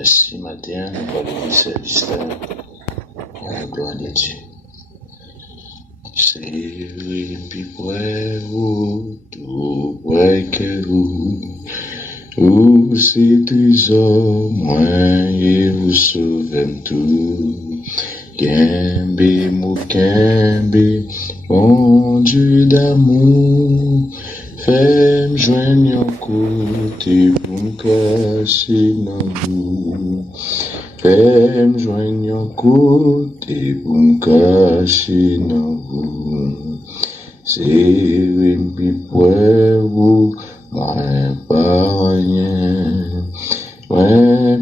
Merci matin, nous parlons du service là. Gloire à Dieu. C'est oui, puis tout que vous c'est trésor, moi et vous sauvez tout. Kembe, Mukembe, bon Dieu d'amour, fais-moi joindre un côté pour me cacher dans vous. Fais-moi joindre un côté pour me cacher dans vous. C'est une pipe pour vous, moi pas rien, moi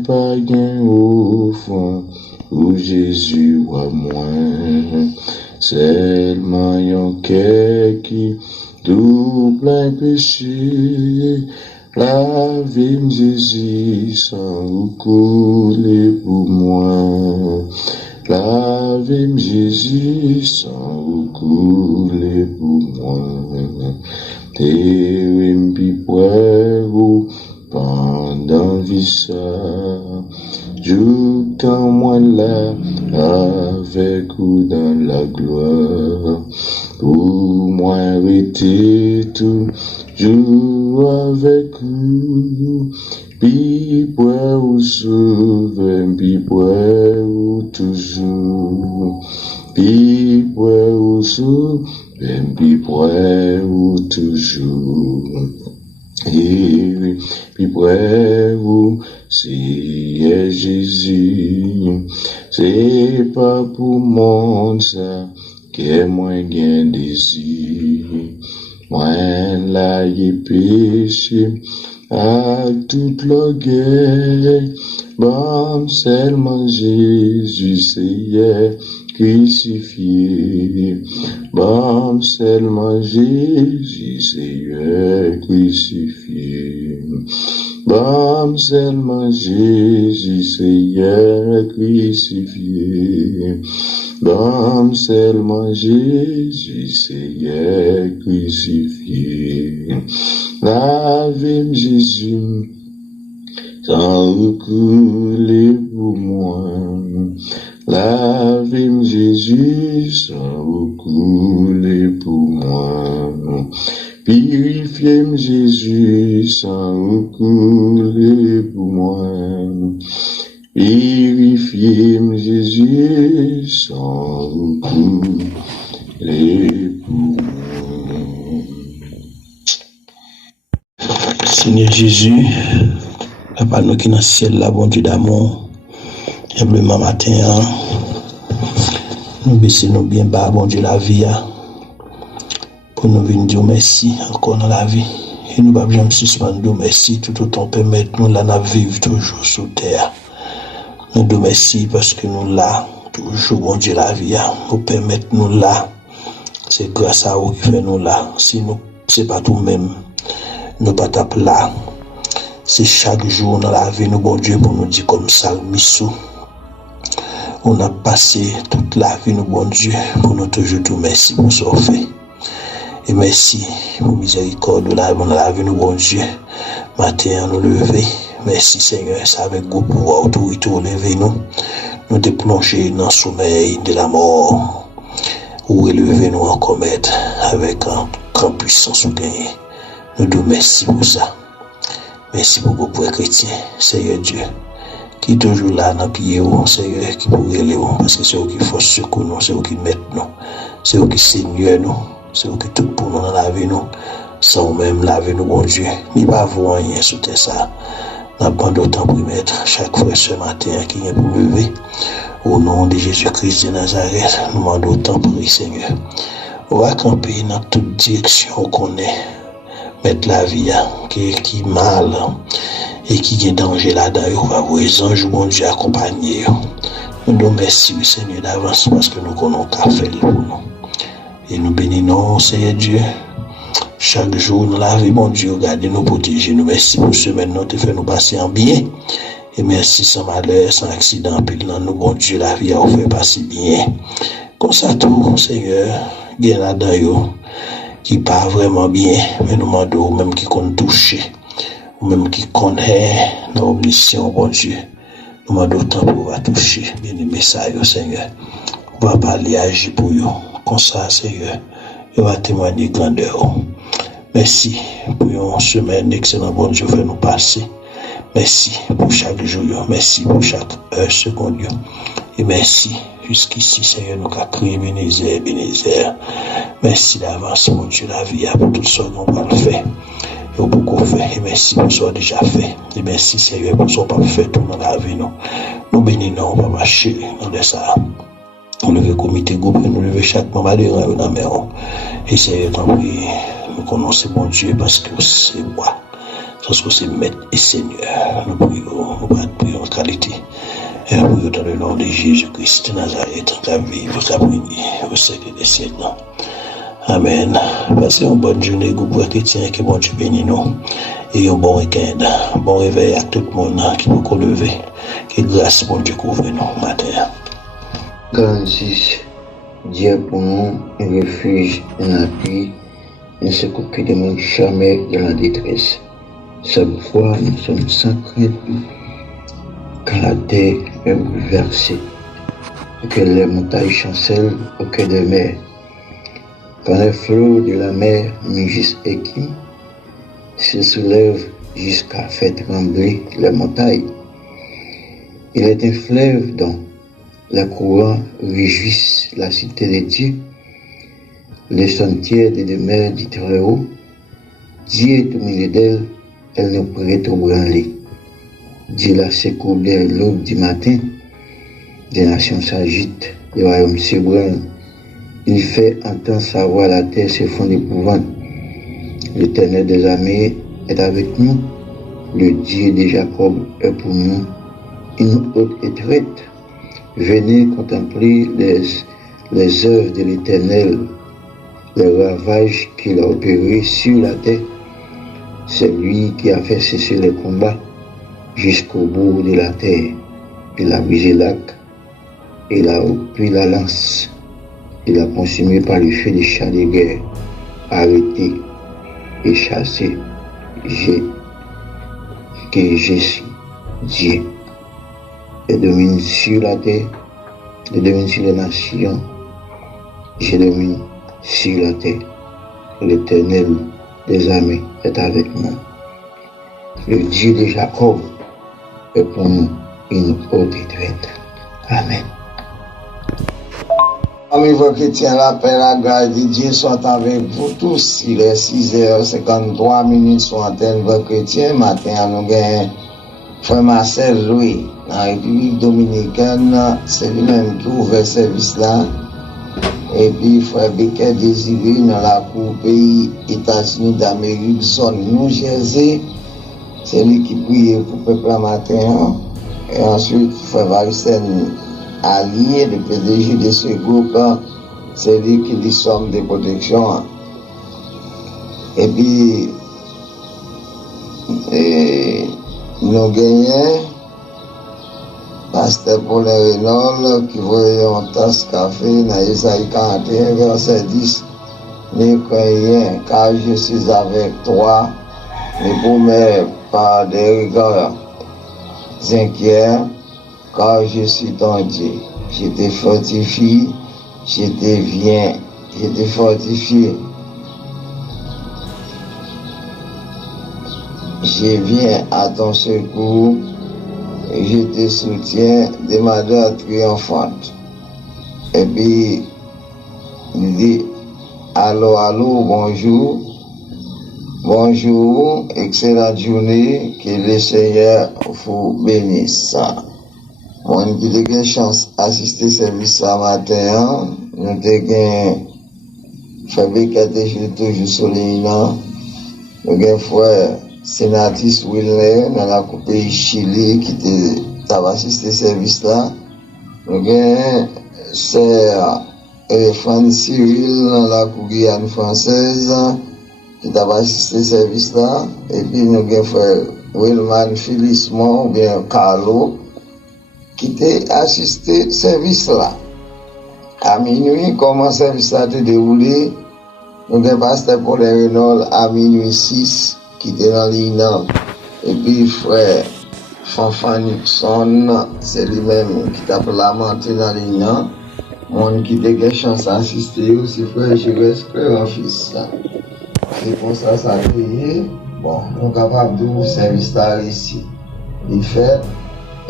pas rien au fond. Où Jésus voit moi, seulement un cœur qui tout plein péché, la vie Jésus sans vous couler pour moi, la vie Jésus sans vous couler pour moi, et oui, puis pour vous pendant vie ça. Joue quand moi là, avec vous dans la gloire, pour moi arrêter tout, joue avec vous, puis pour vous sauver, puis pour vous toujours, puis pour vous sauver, puis pour vous toujours. Et puis pour vous, c'est Jésus, c'est pas pour monde ça, que moi gain désir, moi là y péché, à toute l'orgueil, bon seulement Jésus c'est crucifié, bon seulement Jésus c'est crucifié, bon seulement Jésus c'est crucifié, bon seulement Jésus c'est crucifié, lavez-moi Jésus sans recouler pour moi. Lavez-moi Jésus sans recouler pour moi. Purifiez-moi Jésus sans recouler pour moi. Purifiez-moi Jésus sans recouler pour moi. Seigneur Jésus, Papa nous qui dans le ciel, la bon Dieu d'amour, simplement matin, nous baissons nous bien bas, bon Dieu la vie, pour nous venir dire merci encore dans la vie. Et nous ne pouvons jamais suspendre merci tout autant permettre nous là de vivre toujours sur terre. Nous nous merci parce que nous là, toujours bon Dieu la vie, nous permettre nous là. C'est grâce à vous qui fait nous là. Si nous, c'est pas tout même, nous pas tape là. C'est chaque jour dans la vie, nous, bon Dieu, pour nous dire comme ça, Missou. On a passé toute la vie, nous, bon Dieu, pour nous toujours tout merci pour ce fait. Et merci pour miséricorde de la vie, nous, bon Dieu. Matin, nous lever. Merci, Seigneur, c'est avec gros pouvoir, autorité, lever nous. Nous déplonger dans le sommeil de la mort. Ou élever nous encore, maître, avec un grand puissance ou gagner. Nous nous merci pour ça. Merci beaucoup pour les chrétiens, Seigneur Dieu, qui est toujours là dans le pied, Seigneur, qui pourrait aller, parce que c'est eux qui font secours nous, c'est eux qui mettent nous, c'est eux qui seigneur nous, c'est eux qui tout pour nous dans la vie nous, sans même laver nous, bon Dieu, ni pas voir rien sur ça. Nous avons d'autant pour mettre chaque fois ce matin qui est pour lever, au nom de Jésus-Christ de Nazareth, nous demandons autant pour lui, Seigneur. On va camper dans toute direction qu'on est. Mettre la vie qui mal et qui est danger là-dedans, on va voir les anges, bon Dieu, accompagner. Nous nous remercions, Seigneur, d'avance parce que nous connaissons qu'à faire pour nous. Et nous bénissons, Seigneur Dieu, chaque jour dans la vie, bon Dieu, regardez nous protéger. Nous merci pour ce maintenant, te fait nous passer en bien. Et merci sans malheur, sans accident, puis dans nous, bon Dieu, la vie a fait passer bien. Comme ça, tout, Seigneur, bien là-dedans, qui pas vraiment bien, mais nous demandons même qui compte toucher, ou même qui connaît nos missions, bon Dieu. Nous demandons autant pour va toucher, bien aimé ça, Seigneur. On va parler, agir pour eux. Comme ça, Seigneur, il va témoigner grandeur. Merci pour une semaine excellente, bon Dieu, fait nous passer. Merci pour chaque jour, merci pour chaque heure, seconde. Et merci jusqu'ici, Seigneur, nous avons crié, Bénézère. Merci d'avance, mon Dieu, la vie, pour tout ce qu'on va le faire. Et pour qu'on fait, et merci pour ce qu'on a déjà fait. Et merci, Seigneur, pour ce qu'on va faire tout dans la vie. Nous bénissons, on va marcher dans les ça. On lève le comité groupe, nous lève chaque membre de rang dans la mer. Et Seigneur, t'en prie, nous connaissons mon Dieu parce que c'est moi. Parce que c'est Maître et Seigneur. Nous prions en qualité. Et nous prions dans le nom de Jésus-Christ de Nazareth, la vie, la bénie, au siècle des siècles. Amen. Passez une bonne journée, groupe chrétien, que bon Dieu bénisse nous. Et un bon week-end, bon réveil à tout le monde qui peut lever. Que grâce, bon Dieu, couvre nous matin. 46. Dieu pour nous, un refuge, un appui, un secours qui demande jamais de la détresse. Cette fois, nous sommes sans crainte quand la terre est bouleversée et que les montagnes chancellent au cœur de mer. Quand les flots de la mer mugissent et qui se soulèvent jusqu'à faire trembler les montagnes. Il est un fleuve dont les courants réjouissent la cité de Dieu, les sentiers de demeure du Très-Haut. Dieu est au milieu d'elle, elle ne pourrait tout branler. Dieu la secoue dès l'aube du matin, des nations s'agitent, les royaumes s'ébranlent. Il fait entendre sa voix, la terre se fond d'épouvante. L'Éternel des armées est avec nous, le Dieu de Jacob est pour nous une haute étreinte. Venez contempler les œuvres de l'Éternel, les ravages qu'il a opérés sur la terre. C'est lui qui a fait cesser les combats jusqu'au bout de la terre. Il a brisé l'arc, il a pris la lance, il a consumé par le feu des chars de guerre, arrêté et chassé. Je suis Dieu. Je domine sur la terre, je domine sur les nations, je domine sur la terre. L'Éternel des armées est avec nous. Le Dieu de Jacob est pour nous une haute étreinte. Amen. Amis frères chrétiens, la paix, la grâce de Dieu soit avec vous tous. Il est 6h53 sur antenne frères chrétiens. Matin, nous avons frère Marcel Louis, dans la République Dominicaine. C'est lui-même qui ouvre le service là. Et puis frère Becker Désiré, dans la cour pays États-Unis d'Amérique, zone New Jersey. C'est lui qui prie pour le peuple matin. Et ensuite, frère Varicène Ali, le PDG de ce groupe, c'est lui qui dit somme de protection. Et puis, nous gagnons, Pasteur Paul Renaud, qui voyait une tasse café dans Isaïe 41, verset 10. Ne craignez, car je suis avec toi, ne vous mets pas de regards inquiets, car je suis ton Dieu. Je te fortifie, je te fortifie. Je viens à ton secours et je te soutiens de manière triomphante. Et puis, il dit, allô, bonjour. Bonjour, excellente journée, que le Seigneur vous bénisse. Moi, qui ai eu chance d'assister au service ce matin, nous avons fait toujours soleillant. Nous avons fait sénatrice Wilner dans la coupe Chili qui a assisté au service là. Nous avons sœur Fan Cyril dans la coupe Guyane française qui a assisté au service là. Et puis nous avons fait Wilman Philismon ou bien Carlo qui t'a assisté au service là. À minuit, comment le service a été déroulé, nous avons pasteur Paul Renaud à minuit 6 qui était dans l'INAM. Et puis frère Fanfan Nixon, c'est lui-même qui t'a lamenté dans les liens. Mon qui te gen chance assister aussi frère Jérès frère en fils. C'est pour ça ça a créé. Bon, nous capable de service là ici. Il fait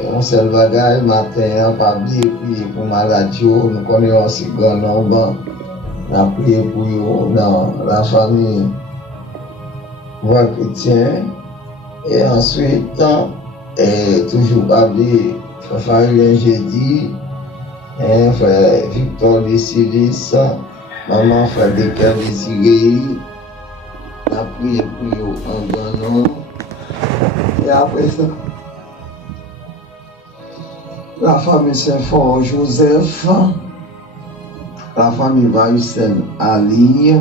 et on se le bagaille matin, pas bien prier pour maladie, nous connaissons aussi grand nombre. On a prié pour eux dans la famille voie chrétien. Et ensuite, et toujours pas bien, frère jeudi. Frère Victor Décilis, maman frère Descœurs Désiré, on a prié pour eux en grand nom. Et après ça, la famille Saint-Fort Joseph, la famille Varusen Ali,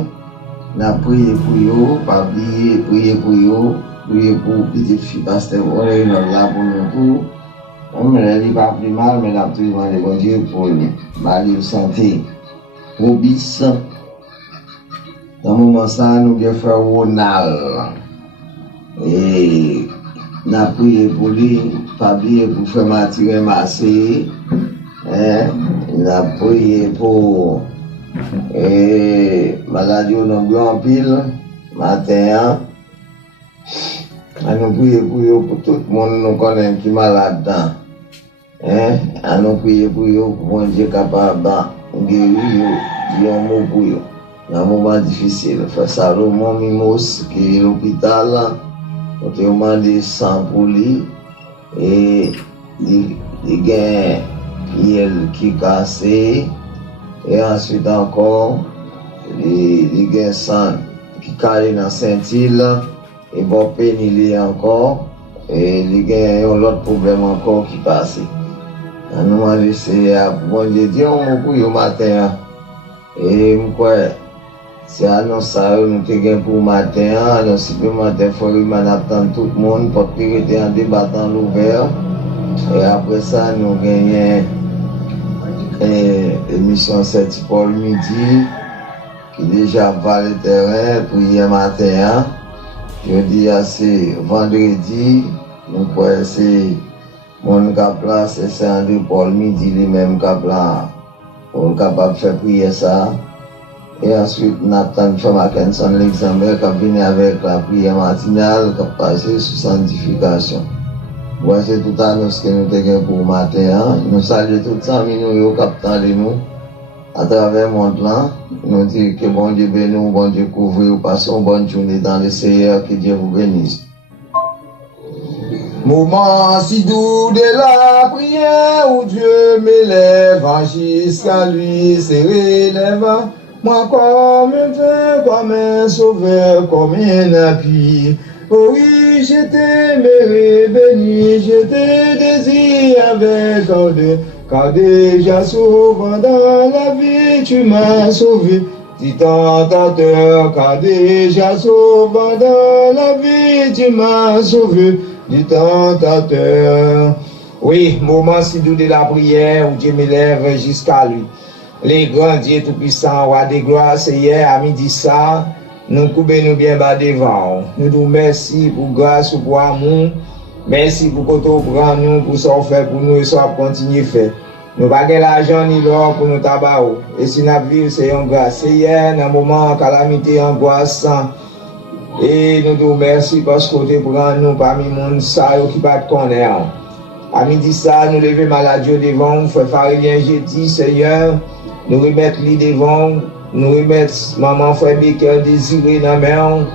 on a prié pour eux, pas oublier, prier pour eux, prier pour petite fille pasteur, on est là pour nous tous. On ne dit pas plus mal, mais on a toujours demandé bon Dieu pour le santé. Obis, dans le moment ça, nous avons fait Ronald. Et on a prié pour lui, pas oublier pour faire Mathieu Massé. On a prié pour maladie au nombre en pile, matin. On a prié pour tout le monde nous connaît qui est malade dedans. On a prié pour eux, pour Dieu capable de guérir, dire un mot pour eux. Dans un moment difficile, frère Salomon Mimos, qui est à l'hôpital, on a demandé sang pour lui, et il y a un qui est cassé, et ensuite encore, il y a un sang qui est calé dans la ceinture, et bon, il est encore, et il y a un autre problème encore qui passe. Nous avons laissé bon Dieu dire beaucoup au matin. Et c'est annoncé nous avons pour le matin. Annoncé pour le matin, il faut attendre tout le monde pour prier en débattant l'ouvert. Et après ça, nous avons l'émission 7 pour le midi qui déjà va le terrain pour hier matin. Je dis c'est vendredi. Nous pouvons essayer. Mon capla, c'est André Paul midi, lui-même capla, on est capable de faire prier ça. Et ensuite, Nathan Mackinson, l'exemple, qui vient avec la prière matinale, qui passe sous sanctification. Voici tout annonce que nous avons pour le matin. Nous saluons tout ça, mais nous captons de nous. À travers mon plan, nous disons que bon Dieu bénisse, bon Dieu couvre, passons bonne journée dans le Seigneur, que Dieu vous bénisse. Moment si doux de la prière où Dieu m'élève jusqu'à lui se relève. Moi comme un frère, comme un sauveur, comme un appui. Oh oui, je t'aimerai béni, je te désire avec ardeur. Car déjà sauvant dans la vie, tu m'as sauvé. Dit tentateur, car déjà sauvant dans la vie, tu m'as sauvé. Du tentateur. Oui, moment si doux de la prière où Dieu m'élève jusqu'à lui. Les grands dieux tout-puissants, roi des gloires, c'est hier à midi ça, nous coupons bien bas devant. Nous nous merci pour grâce ou pour amour. Merci pour que tu prends nous, pour ça faire pour nous et ça continuer faire. Nous n'avons pas l'argent ni l'or pour nous tabac. Et si nous vivons, c'est une grâce. C'est hier, dans un moment de calamité, angoisse, et nous nous remercions parce que tu prends nous parmi les gens qui ne pas connaître. À midi ça, nous levons maladie devant, frère Farilien jeudi, Seigneur, nous remettons lui devant, nous remettons maman frère Becquer désiré dans la main,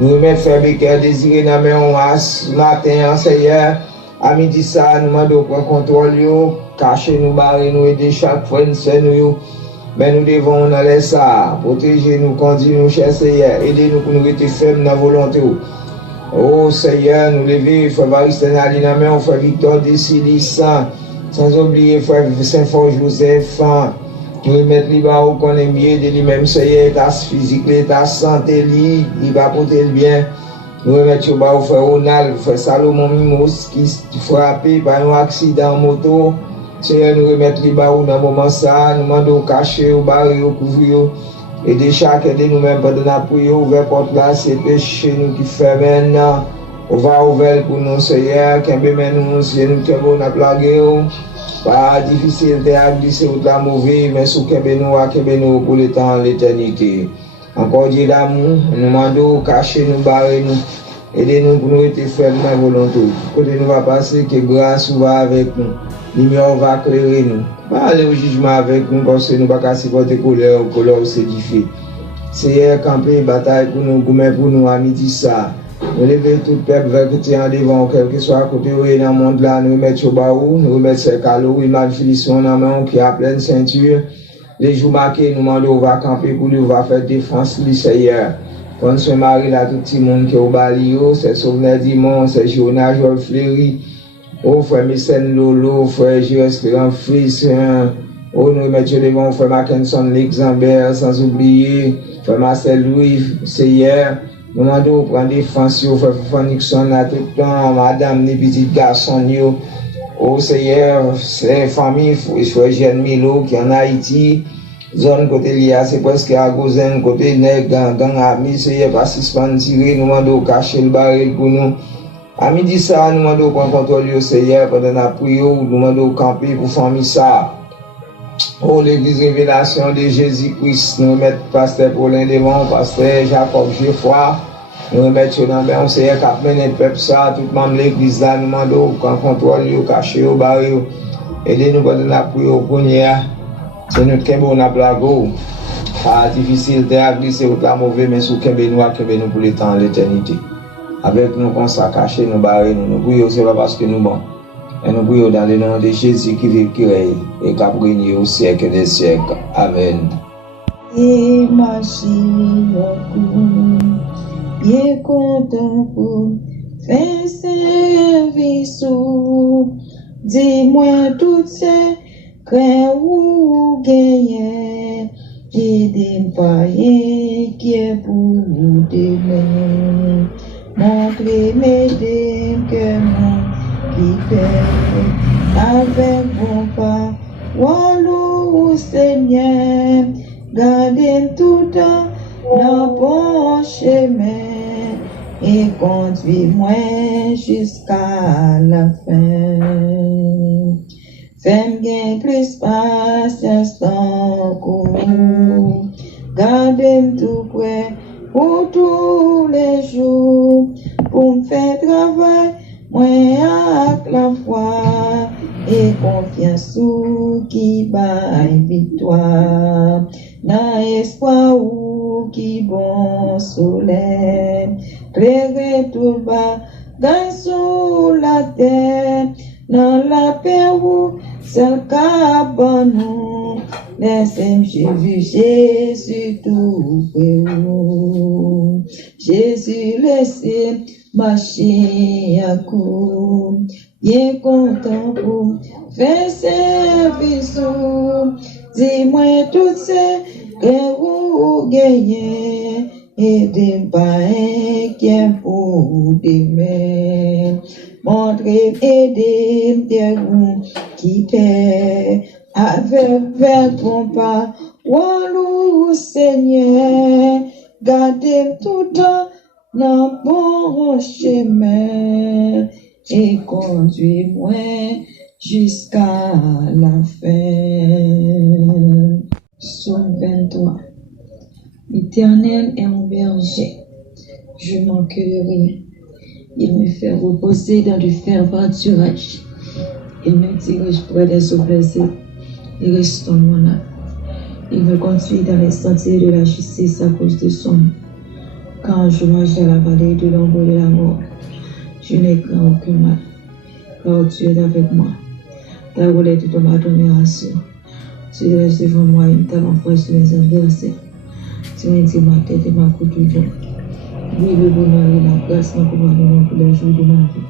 nous remettons frère Becquer désiré dans la main ce matin, Seigneur. À midi ça, nous demandons prendre contrôle, cacher nous, barrer nous, aider chaque frère, nous. Mais nous devons dans les ça, protéger nous, conduire nous, cher Seigneur, aider nous pour nous rester fermes dans la volonté. Oh Seigneur, nous lever, frère Varisten Alinamé, frère Victor Décilis, sans oublier frère Saint-Fort Joseph, nous remettre les barreaux qu'on aime bien de lui-même, Seigneur, l'état physique, l'état santé, il va porter le bien. Nous remettons au barreau frère Ronald, frère Salomon Mimos, qui frappé par un accident en moto. Seigneur, nous remettons les barreaux dans le moment ça, nous demandons cacher, barrer, couvrir, et de chaque aider nous-mêmes pendant la prière, ouvrir porte là, c'est péché nous qui fait maintenant. On va ouvrir pour nous, Seigneur, qu'un peu nous, si nous sommes à plaguer, pas difficile de glisser ou de la mauvaise, mais sous nous pour le temps, l'éternité. Encore Dieu d'amour, nous demandons, cacher nous, barrer nous, aidez-nous pour nous être frères de la volonté. Côté nous va passer, que grâce va avec nous, lumière va éclairer nous. Pas aller au jugement avec nous, parce que nous ne pouvons pas supporter colère s'édifier. Seigneur, camper, bataille pour nous, pour nous, à midi ça. Nous lever tout peuple vers en devant, quel que soit à côté dans le monde là, nous remettre au bas, nous remettre ces calories, mal filition dans la main qui a pleine ceinture. Les jours marqués, nous demandons, on va camper pour lui, on va faire défense, lui, Seigneur. Quand ce mari là, tout le monde qui est au Balio, c'est Souvenir Dimanche, c'est Jonas, Joël Fleury, oh, frère Mécène Lolo, frère Gilles Fils, oh, nous remettons devant, frère Mackinson, Luxembourg, sans oublier, frère Marcel Louis, Seigneur. Nous demandons de prendre défense, frère Nixon, là, tout le temps, madame, les petits garçons, oh Seigneur, c'est famille, frère Jeanne Milo qui est en Haïti, zone côté Lia, c'est presque à Gozen, côté Nègre, gang ami, Seigneur, pas suspendre, tirer, nous demandons de cacher le baril pour nous. À midi ça, nous demandons de prendre contrôle au Seigneur pendant la prière, nous demandons de camper pour famille ça. Oh, l'église révélation de Jésus-Christ, nous remettons pasteur Paulin devant, pasteur Jacob Geoffroy, nous remettons dans le Seigneur qui a mené le peuple ça, tout le monde de l'église là, nous demandons qu'on contrôle, cacher au baril, aidez-nous pendant la prière pour nous, c'est notre kembo na blago, pas difficile de glisser ou de la mauvaise, mais sous kembe nous pour le temps, l'éternité. Avec nous, qu'on s'est caché, nous barrer, nous prions, c'est pas parce que nous bon. Et nous prions dans le nom de Jésus qui vit, qui règne et qui a régné au siècle des siècles. Amen. Et marcher bien content pour faire service. Dis-moi tout ça, crains ou gagner, et des païens qui est pour demain. Montrez-moi que mon qui fait avec bon pas, walou Seigneur, gardez tout temps dans bon chemin et conduis-moi jusqu'à la fin. Fais-moi gain plus patience dans cours, gardez tout près pour tous les jours, pour me faire travail. Moi avec la foi et confiance qui baille victoire, dans espoir ou qui bon soleil, clairer tout bas, gagne sous la terre, dans la paix où c'est le cabanon, laissez-moi Jésus tout près où, Jésus laissez marcher à coup, bien content pour faire service. Dis-moi tout ce que vous gagnez et des pains qui est pour demain. Montrez aider des roues qui paient avec ton pas. Walou Seigneur, gardez tout temps dans bon chemin et conduis-moi jusqu'à la fin. Psaume 23. L'Éternel est mon berger, je manque de rien. Il me fait reposer dans du fer pâturage. Il me dirige près des eaux paisibles. Il restaure mon âme. Il me conduit dans les sentiers de la justice à cause de son nom. Quand je marche dans la vallée de l'ombre de la mort, je n'ai craint aucun mal, car tu es avec moi. Ta roulette de ma domination. Tu laisses devant moi une table en face de mes adversaires. Tu m'indiques ma tête et ma coupe du vent. Oui, le bonheur et la grâce m'accompagneront tous les jours de ma vie.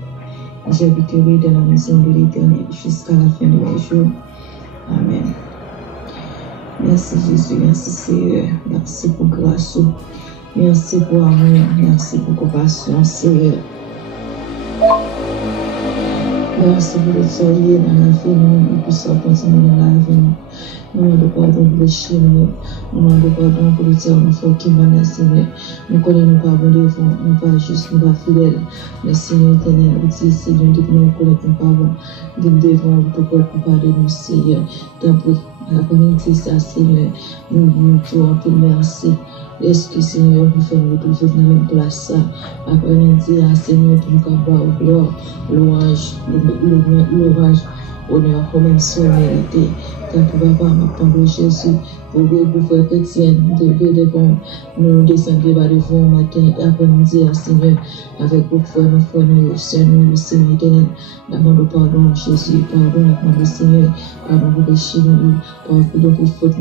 J'habiterai dans la maison de l'Éternel jusqu'à la fin de mes jours. Amen. Merci Jésus, merci Seigneur, merci pour grâce. Merci pour amour, merci pour compassion, Seigneur. Merci pour le soleil dans la vie, Tout-Puissant, continue dans la vie. Nous demandons pardon pour les chiens, nous demandons pardon pour le terme fort qui m'a Seigneur. Nous connaissons pas bon devant, nous pas juste, nous pas fidèles. Mais Seigneur éternel, nous disons, Seigneur, nous connaissons pas bon. Nous devons tout pour pardonner nous, Seigneur. Tant pis, après-midi, ça, Seigneur, nous te rappelons merci. Est-ce que Seigneur, nous faisons toujours dans la même place, après-midi, Seigneur, pour nous avoir gloire, louange, honneur, remerciement mérité. Quand tu vas voir maintenant Jésus, pour vous frères chrétiens, nous descendons vers le fond matin et après-midi, Seigneur, avec vos frères, nos frères, nos sœurs, nous, Seigneur éternel, demandons pardon, Jésus, pardon, demandons Seigneur, pardon pour péché, pardon pour faute,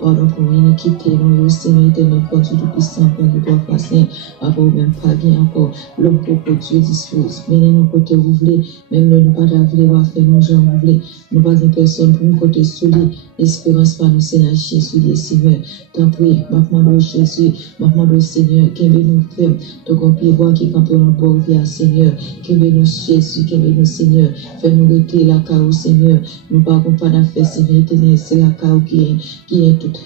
pardon pour iniquité, nous, Seigneur éternel, quand tu es puissant, quand tu dois passer, après même pas bien encore, l'homme pour Dieu dispose, menez nous côté vous voulez, même nous pas d'avoir faire nous, gens vous voulez, nous pas une personne pour nous côté solide, espérance par nous, Seigneur Jésus, Seigneur, t'en prie, m'appelle Jésus, m'appelle Seigneur, qu'elle nous fait, ton compris voir qui campe dans bord via Seigneur, qu'elle nous Jésus, qu'elle nous Seigneur, fais-nous rester la caou Seigneur, nous pas d'affaires, Seigneur éternel, c'est la caou qui est toute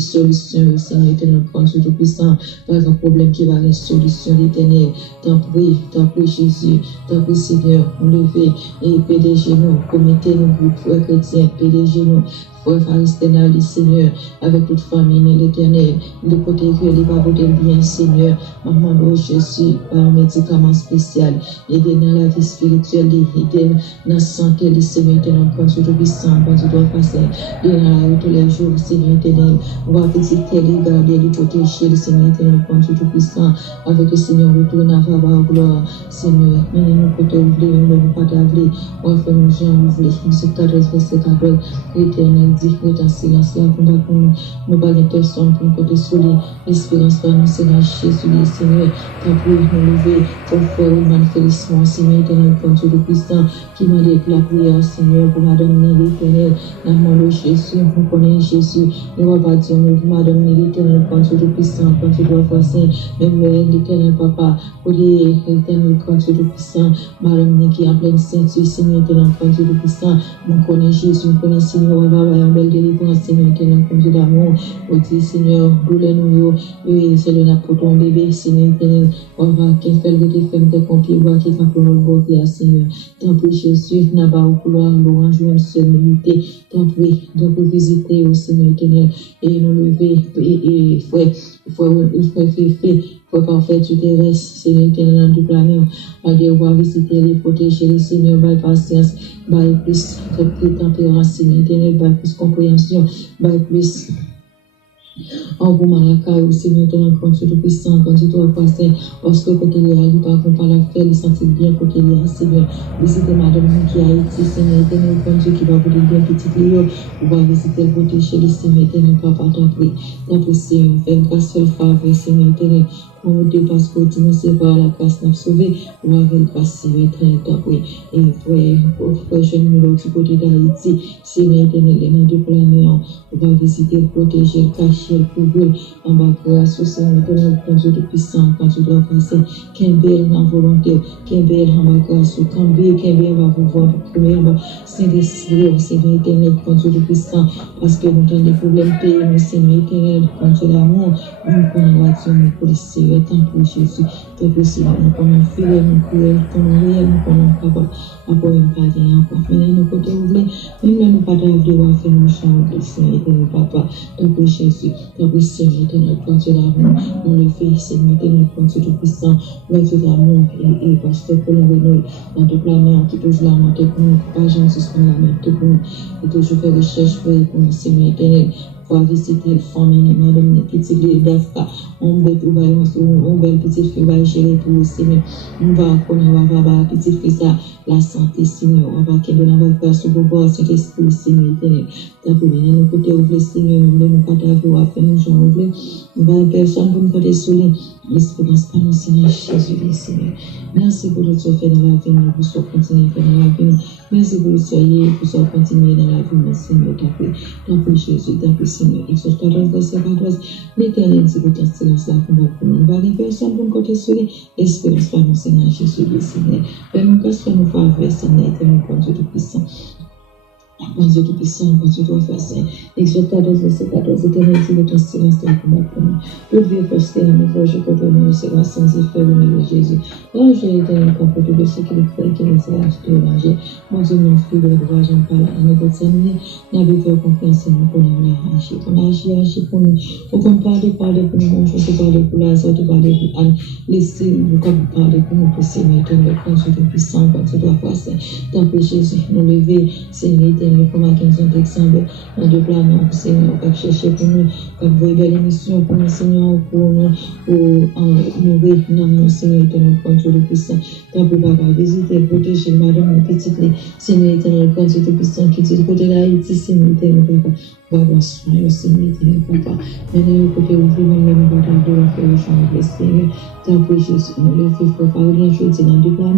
solution, Seigneur éternel, quand tu es puissant, pas un problème qui va avoir une solution éternelle, t'en prie Jésus, t'en prie Seigneur, nous lever et PDG nous, commettez nous, frères chrétiens, PDG nous, frère Faristénal, Seigneur, avec toute famille, l'éternel, le côté que les babos de bien, Seigneur, maman de Jésus, par un médicament spécial, aider dans la vie spirituelle, aider dans la santé, le Seigneur éternel, quand tu dois puissant, quand tu dois passer, dans la rue tous les jours, Seigneur éternel, on va visiter, les garder, les protéger, le Seigneur éternel, quand tu dois puissant, avec le Seigneur, retourne à faveur, gloire, Seigneur, mais nous côté oublié, nous ne pas t'avler, on va faire nos gens, nous voulons, nous sommes verset 14, l'éternel, dit dans silence là pour nous pas de personne pour nous côté solide espérance par nous Seigneur Jésus le Seigneur t'as pour nous lever pour faire un manifestation Seigneur éternel comme Dieu le puissant qui m'a dit la prière Seigneur pour m'adonner l'éternel dans le nom de Jésus nous connaissons Jésus nous va pas dire nous m'adonner l'éternel comme Dieu le puissant quand tu dois passer même l'éternel papa pour l'éternel comme Dieu le puissant m'adonner qui en pleine ceinture Seigneur éternel comme Dieu le puissant nous connaissons Jésus nous connaissons Seigneur on va en belle délivrance Seigneur éternel comme Dieu d'amour au dit Seigneur douleur nous et c'est le pour ton bébé Seigneur éternel on va qui fait le défendre de confier voir qui campe dans le beau vie Seigneur tant pis Jésus n'a pas au couloir louange même seul milité tant pis de pour visiter au Seigneur éternel et nous lever et faut parfait du terrestre, Seigneur éternel du planète, à voir visiter les protéger les Seigneur, par patience, par plus de tempérance, Seigneur éternel, par plus compréhension, par plus engouement la caille, Seigneur éternel, quand tu es puissant, quand tu dois passer, parce que côté il y a eu par contre la faire, il sentit bien côté il y a, Seigneur, visiter madame qui a été, Seigneur éternel, quand Dieu qui va vous bien petit Léo, ou va visiter le protéger les Seigneur éternel, papa, t'en prie, Seigneur, fais une grâce seule faveur, Seigneur éternel, pour nous dépasser, pour nous par la grâce nous sauver, ou avec grâce, Seigneur éternel, t'en prie, et frère, jeune numéro du côté d'Haïti, Seigneur éternel, les noms de planète, on va visiter, protéger, cacher, couvrir, en bas grâce au Seigneur éternel, quand Dieu de puissant, quand tu dois passer, qu'un bel en volonté, qu'un bel en bas grâce, qu'un bel va vous voir, en bas, Saint-Esprit, Seigneur éternel, quand Dieu de puissant, parce que nous avons des problèmes payés, nous, Seigneur éternel, quand Dieu l'amour, nous connaissons nous policiers, tant pour Jésus, tant pour Seigneur, nous connaissons fidèles, nous connaissons réel, nous connaissons papa, encore une partie encore, mais nous côté oublié, même nous pas d'avoir fait nos chants, le Seigneur éternel, papa, tant pour Jésus, tant pour Seigneur éternel, quand Dieu l'amour, nous le fait, Seigneur éternel, quand Dieu de puissant, le Dieu d'amour, et pasteur que nous venons dans toute la mer, qui toujours la montée pour nous, pas jamais suspendre la mer, pour nous, et toujours faire des recherches pour nous, Seigneur éternel, pour visiter le famille, madame, les petits d'Afrique, on va belle petite fille, va gérer pour le Seigneur, on va connaître, petite fille, ça, la santé, Seigneur, on va qu'elle donne avec grâce au pouvoir, cet esprit, Seigneur éternel, t'as pour nous côté ouvrir, Seigneur, nous ne pas d'avoir fait nous gens ouvrir, on va personne pour nous côté soulier, l'espérance par nous, Seigneur, Jésus, Seigneur. Merci pour tout ce que fait dans la vie, pour ce que continuer à faire dans la vie, merci pour ce que continuer dans la vie, Seigneur, t'as pris Jésus, t'as pris Seigneur, Exode 14, verset 14, l'éternel dit que ton silence là pour nous, on va arriver personne pour nous côté soulier, espérance par nous, Seigneur, Jésus, Seigneur, fais-nous grâce, fais-nous faveur, Seigneur, éternel, pour Dieu tout puissant. Mon Dieu Tout-Puissant, mon Dieu doit faire saint. Exode 14, verset 14, Éternel dit le ton silence est un combat pour nous. Le vieux posté en effort, je contre nous, sera sans effet au nom de Jésus. Oh, j'ai éternel comporte de ceux qui le croient, qui les a achetés au danger. Mon Dieu, mon fils, le droit, j'en parle à nous examiner. N'avez fait confiance en nous pour nous agir. On agit pour nous. Faut qu'on parle pour nous, bon Dieu, parler pour Lazare, parler pour Anne. Laissez-nous comme parler pour nous, pour Seigneur éternel, quand tu es puissant, quand tu dois faire ça. Tant que Jésus nous lever, Seigneur éternel, comme à 15 ans d'exemple, dans deux plans, Seigneur, on va chercher pour nous, comme vous belle émission pour nous, Seigneur, pour nous, pour nourrir, non, Seigneur éternel, quand tu es puissant. Tant que papa, visiter, protéger, madame, mon petit, Seigneur éternel, quand tu es puissant, qui dit côté d'Haïti, Seigneur éternel, papa. Va avoir soin, le Seigneur éternel, papa. Maintenant, côté où vous même nous va de faire le champ de Seigneur. Tant que Jésus nous le fait, faut pas rien jouer dans deux plans,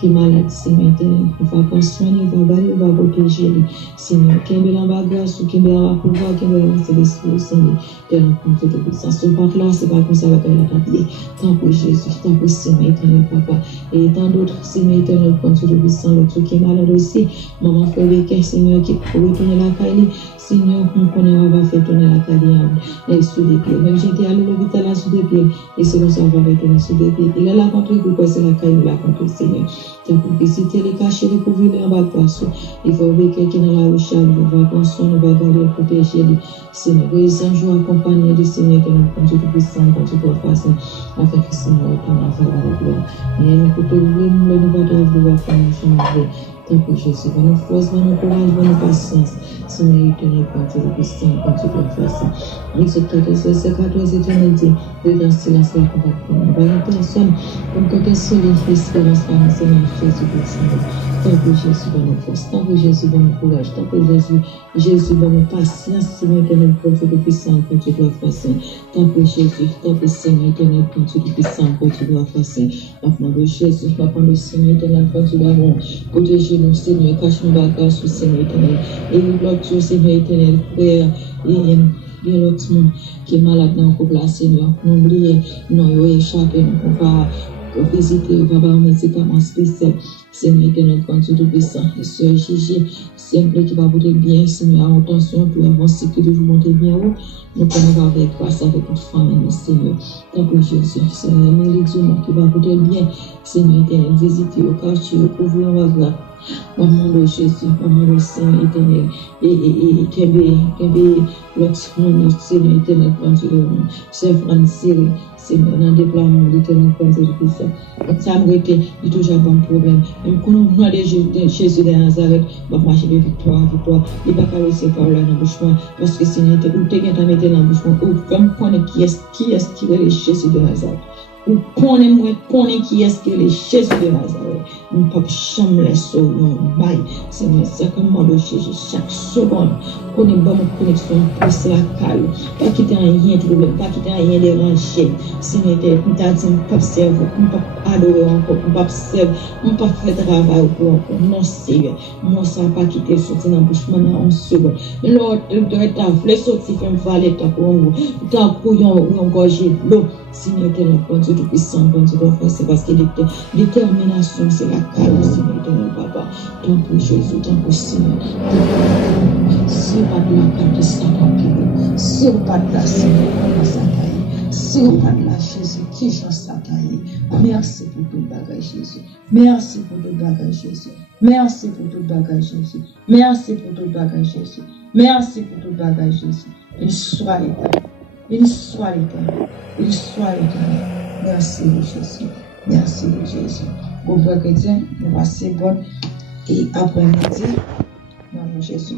qui malade, Seigneur éternel. On va prendre soin, on va balayer, on va protéger. Seigneur, qui est en bagage, qui est en pouvoir, qui est en céleste, Seigneur. De rencontrer de puissance. Ce pas là, c'est pas comme ça, va faire la taper. Tant que Jésus, tant que Seigneur éternel, papa. Et tant d'autres, Seigneur éternel, quand tu le puissant, l'autre qui est malade aussi. Maman, frère, Seigneur, qui peut retourner la caille. Seigneur, nous connaissons, on va faire tourner la caille sous les pieds. Même j'étais allé à l'hôpital là sous les pieds. Et c'est comme ça, on va faire tourner sous les pieds. Il a la contre, il c'est la caille, il a contre, Seigneur. Donc, pour visiter les cachets, les couvrir, les en bas de place. Il faut ouvrir quelqu'un dans la recherche, on va prendre soin, on va garder, protéger. Seigneur, oui, sans jour accompagné du Seigneur, quand tu es puissant, quand tu dois faire ça, afin que Seigneur retourne en faveur de gloire. Et nous, pour te ouvrir, nous ne va pas vouloir faire une chambre. Tant que Jésus, va nous force, va nous courage, va nous patience. Seigneur éternel, quand tu es puissant, quand tu dois faire ça. Exode 14, verset 14, éternel dit, dans silence, la combat pour nous. Voilà personne, comme côté solide, l'espérance par le Seigneur Jésus puissant. Tant que Jésus va nous force, tant que Jésus va nous courage, tant que Jésus va nous patience, Seigneur éternel, quand tu es puissant, quand tu dois faire ça. Tant que Jésus, tant que Seigneur éternel, quand tu es puissant, quand tu dois faire ça. Afin de Jésus, afin de Seigneur éternel, quand tu dois protéger nous, Seigneur, cache nos bagages sous Seigneur éternel. Et l'autre, Seigneur éternel, frère, et l'autre monde qui est malade dans le couple, Seigneur. N'oubliez, non, il a échappé, on va visiter, on va avoir un médicament spécial. Seigneur éternel, quand tu es puissant, et Sœur Gigi, simple qui va porter bien, Seigneur, attention, pour avancer, que de vous monter bien haut. Nous pouvons avec grâce avec toute famille, Seigneur. Tant que Jésus, Seigneur, nous les Dieu qui va porter bien, Seigneur éternel, visiter au quartier, couvrir en va maman de Jésus, maman de Seigneur éternel, et qu'elle l'autre monde, Seigneur éternel, quand tu le chef Francine, Seigneur, dans le déploiement de l'éternel, quand tu le puissant. Ça me retient, il y a toujours un bon problème. Même quand on voit Jésus de Nazareth, on va marcher de victoire. Il n'y a pas qu'à laisser par là dans le bouche, parce que Seigneur, ou tu es dans le bouche, ou comme connaître qui est qui est le Jésus de Nazareth. Ou connaît qui est le Jésus de Nazareth. Nous ne pouvons pas jamais sauver nos bails. Seigneur, c'est comme le Jésus chaque seconde. Qu'on ait bonne connexion pour la caille. Pas quitter rien de problème, pas quitter rien de ranger. Seigneur, nous t'as dit, nous ne pouvons pas observer, nous ne pouvons pas adorer encore, nous ne pouvons pas observer, nous ne pouvons pas faire travail pour encore. Non, Seigneur, moi, ça ne va pas quitter, sortir dans la bouche, maintenant, en seconde. Mais Lord, le temps, les sortir, faire un valet, pour nous, tant pour nous engorger l'eau. Seigneur, quand tu es puissant, quand tu dois faire, c'est parce que détermination, c'est la calme, Seigneur, papa. Tant pour Jésus, tant pour Seigneur. Si on pas de la carte de Satan, si on pas de la Seigneur, comment ça taille? Si on pas de la Jésus, qui j'en ça taille? Merci pour tout bagage, Jésus. Merci pour tout bagage, Jésus. Merci pour tout bagage, Jésus. Merci pour tout bagage, Jésus. Merci pour tout bagage, Jésus. Il soit l'éternel. Il soit l'éternel. Il soit l'éternel. Merci Jésus. Merci Jésus. Bon frère chrétien, nous passons bonne et après-midi. Dans Jésus.